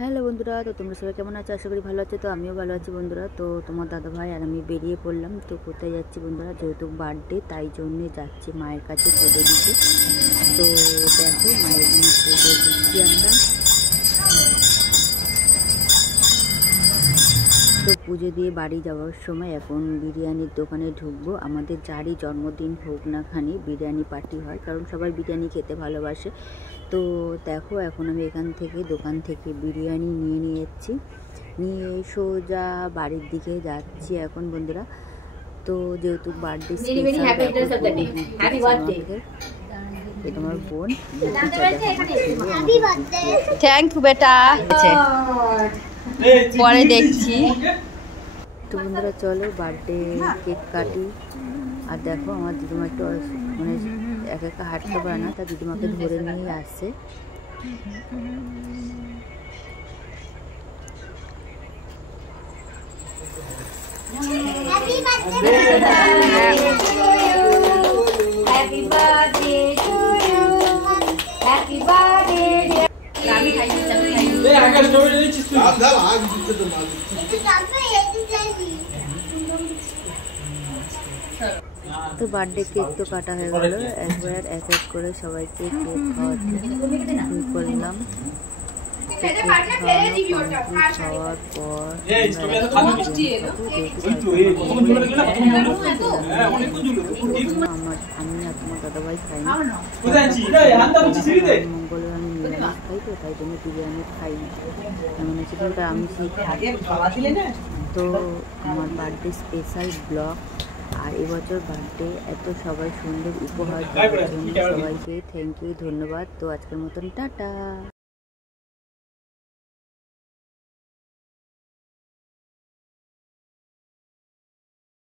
Hello বন্ধুরা, তো তোমরা সবাই কেমন আছো? আশা করি ভালো আছো। তো আমিও ভালো আছি বন্ধুরা। তো তোমার দাদা ভাই আর আমি বেরিয়ে পড়লাম। তো কোথায় যাচ্ছি বন্ধুরা? যেহেতু বার্থডে তাই জন্যে যাচ্ছি মায়ের কাছে পুজো দিতে। তো দেখো মায়ের এখানে পুজো দিচ্ছি আমরা। তো পুজো দিয়ে বাড়ি যাওয়ার সময় এখন বিরিয়ানির দোকানে ঢুকবো। আমাদের যারই জন্মদিন হোক না খানি বিরিয়ানি পার্টি হয়, কারণ সবাই বিরিয়ানি খেতে ভালোবাসে। তো দেখো এখন আমি এখান থেকে দোকান থেকে বিরিয়ানি নিয়ে যাচ্ছি, নিয়ে সোজা বাড়ির দিকে যাচ্ছি এখন বন্ধুরা। তো যেহেতু বার্থডে তোমার বোন, থ্যাংক ইউ বেটা, পরে দেখছি। তো বন্ধুরা চলো বার্থডে কেক কাটি। আর দেখো আমার দিদিমা একটু মানে একা হাঁটতে পারে না, তার দিদিমাকে ধরে নিয়ে আসছে। তো বার্থডে কেক তো কাটা হয়ে গেল, একবার এক এক করে সবাইকে কেক খাওয়াতে করলাম। খাওয়ার পর আমি আর তোমার দাদাভাই খাই না, মঙ্গলে আমি নিরামিষ খাই, তো তাই জন্য বিরিয়ানি খাই না, মানে চিকেনটা আমি সেই খাই। তো আমার বার্থডে স্পেশাল ব্লগ আর এবছর বার্থডে এত সবাই সুন্দর উপহার দেওয়ার জন্য সবাইকে থ্যাংক ইউ, ধন্যবাদ। তো আজকের মতন টাটা।